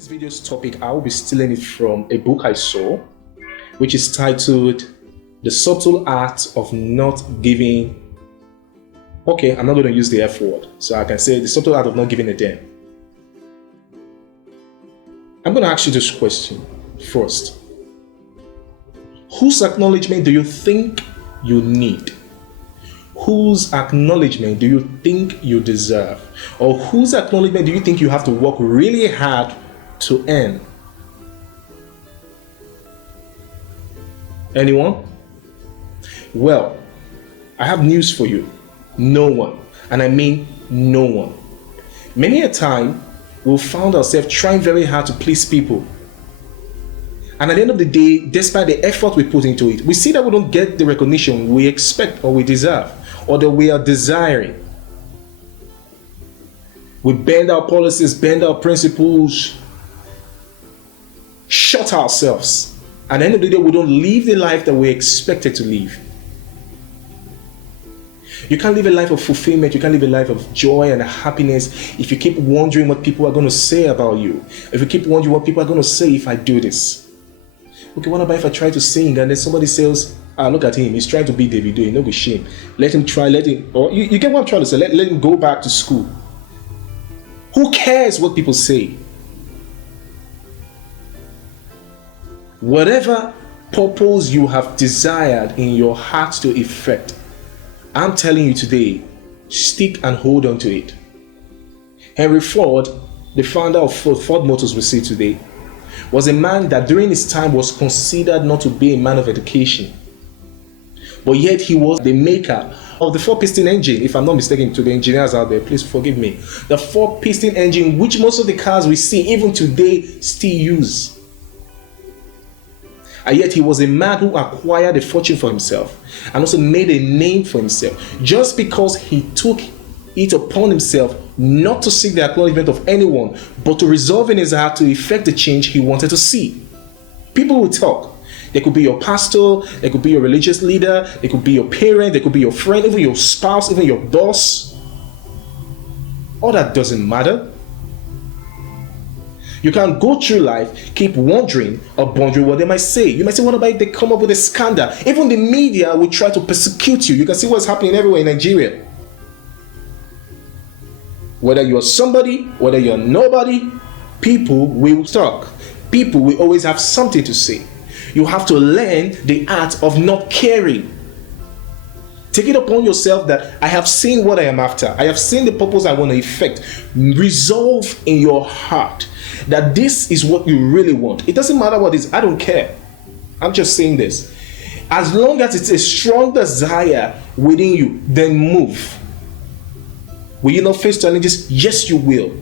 This video's topic, I will be stealing it from a book I saw, which is titled The Subtle Art of Not Giving. Okay, I'm not going to use the F word, so I can say The Subtle Art of Not Giving a Damn. I'm going to ask you this question first. Whose acknowledgement do you think you need? Whose acknowledgement do you think you deserve? Or whose acknowledgement do you think you have to work really hard to earn? Anyone? Well, I have news for you. No one. And I mean no one. Many a time, we'll find ourselves trying very hard to please people. And at the end of the day, despite the effort we put into it, we see that we don't get the recognition we expect or we deserve, or that we are desiring. We bend our policies, bend our principles, shut ourselves. At the end of the day, we don't live the life that we're expected to live. You can't live a life of fulfillment, you can't live a life of joy and happiness if you keep wondering what people are going to say about you. If you keep wondering what people are going to say if I do this. Okay, what about if I try to sing and then somebody says, look at him, he's trying to be Davido, you know, with shame. Let him try, or you get what I'm trying to say, let him go back to school. Who cares what people say? Whatever purpose you have desired in your heart to effect, I'm telling you today, stick and hold on to it. Henry Ford, the founder of Ford Motors we see today, was a man that during his time was considered not to be a man of education. But yet he was the maker of the 4-piston engine, if I'm not mistaken, to the engineers out there, please forgive me. The 4-piston engine, which most of the cars we see even today still use. And yet he was a man who acquired a fortune for himself and also made a name for himself just because he took it upon himself not to seek the acknowledgement of anyone, but to resolve in his heart to effect the change he wanted to see. People will talk. They could be your pastor, they could be your religious leader, they could be your parent, they could be your friend, even your spouse, even your boss. All that doesn't matter. You can't go through life, keep wondering or pondering what they might say. You might say, what about if they come up with a scandal? Even the media will try to persecute you. You can see what's happening everywhere in Nigeria. Whether you're somebody, whether you're nobody, people will talk. People will always have something to say. You have to learn the art of not caring. Take it upon yourself that I have seen what I am after. I have seen the purpose I want to effect. Resolve in your heart that this is what you really want. It doesn't matter what it is. I don't care. I'm just saying this. As long as it's a strong desire within you, then move. Will you not face challenges? Yes, you will.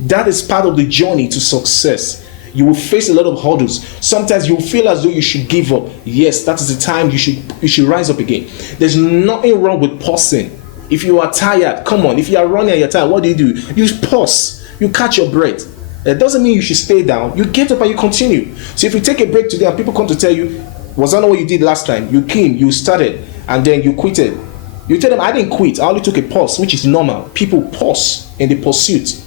That is part of the journey to success. You will face a lot of hurdles. Sometimes you feel as though you should give up. Yes, that is the time you should rise up again. There's nothing wrong with pausing. If you are tired, come on. If you are running and you're tired, what do? You pause. You catch your breath. It doesn't mean you should stay down. You get up and you continue. So if you take a break today and people come to tell you, was that not what you did last time? You came, you started, and then you quitted. You tell them, I didn't quit. I only took a pause, which is normal. People pause in the pursuit.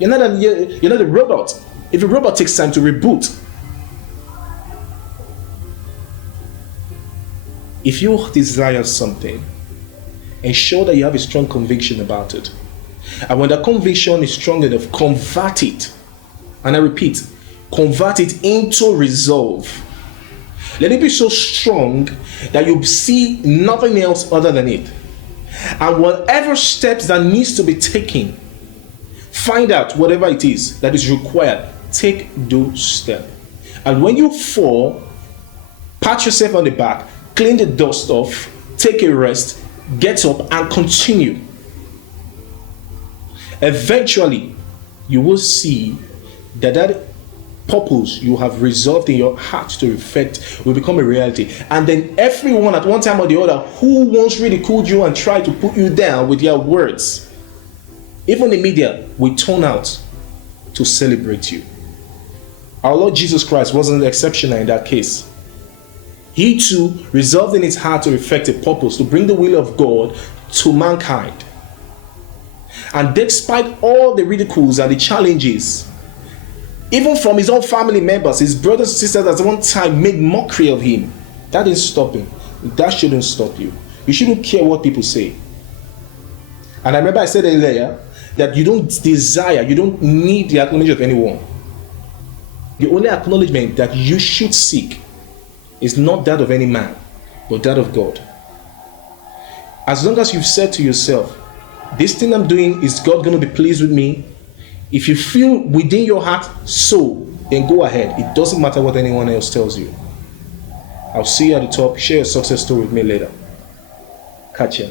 You're not a robot. If a robot takes time to reboot. If you desire something, ensure that you have a strong conviction about it. And when that conviction is strong enough, convert it. And I repeat, convert it into resolve. Let it be so strong that you see nothing else other than it. And whatever steps that needs to be taken, find out whatever it is that is required. Take those steps. And when you fall, pat yourself on the back, clean the dust off, take a rest, get up and continue. Eventually, you will see that purpose you have resolved in your heart to effect will become a reality. And then everyone at one time or the other who once ridiculed you and tried to put you down with their words, even the media, will turn out to celebrate you. Our Lord Jesus Christ wasn't exceptional in that case. He too resolved in his heart to effect a purpose, to bring the will of God to mankind. And despite all the ridicules and the challenges, even from his own family members, his brothers and sisters at one time made mockery of him, that didn't stop him. That shouldn't stop you. You shouldn't care what people say. And I remember I said earlier that you don't desire, you don't need the acknowledgement of anyone. The only acknowledgement that you should seek is not that of any man, but that of God. As long as you've said to yourself, this thing I'm doing, is God going to be pleased with me? If you feel within your heart so, then go ahead. It doesn't matter what anyone else tells you. I'll see you at the top. Share your success story with me later. Catch ya.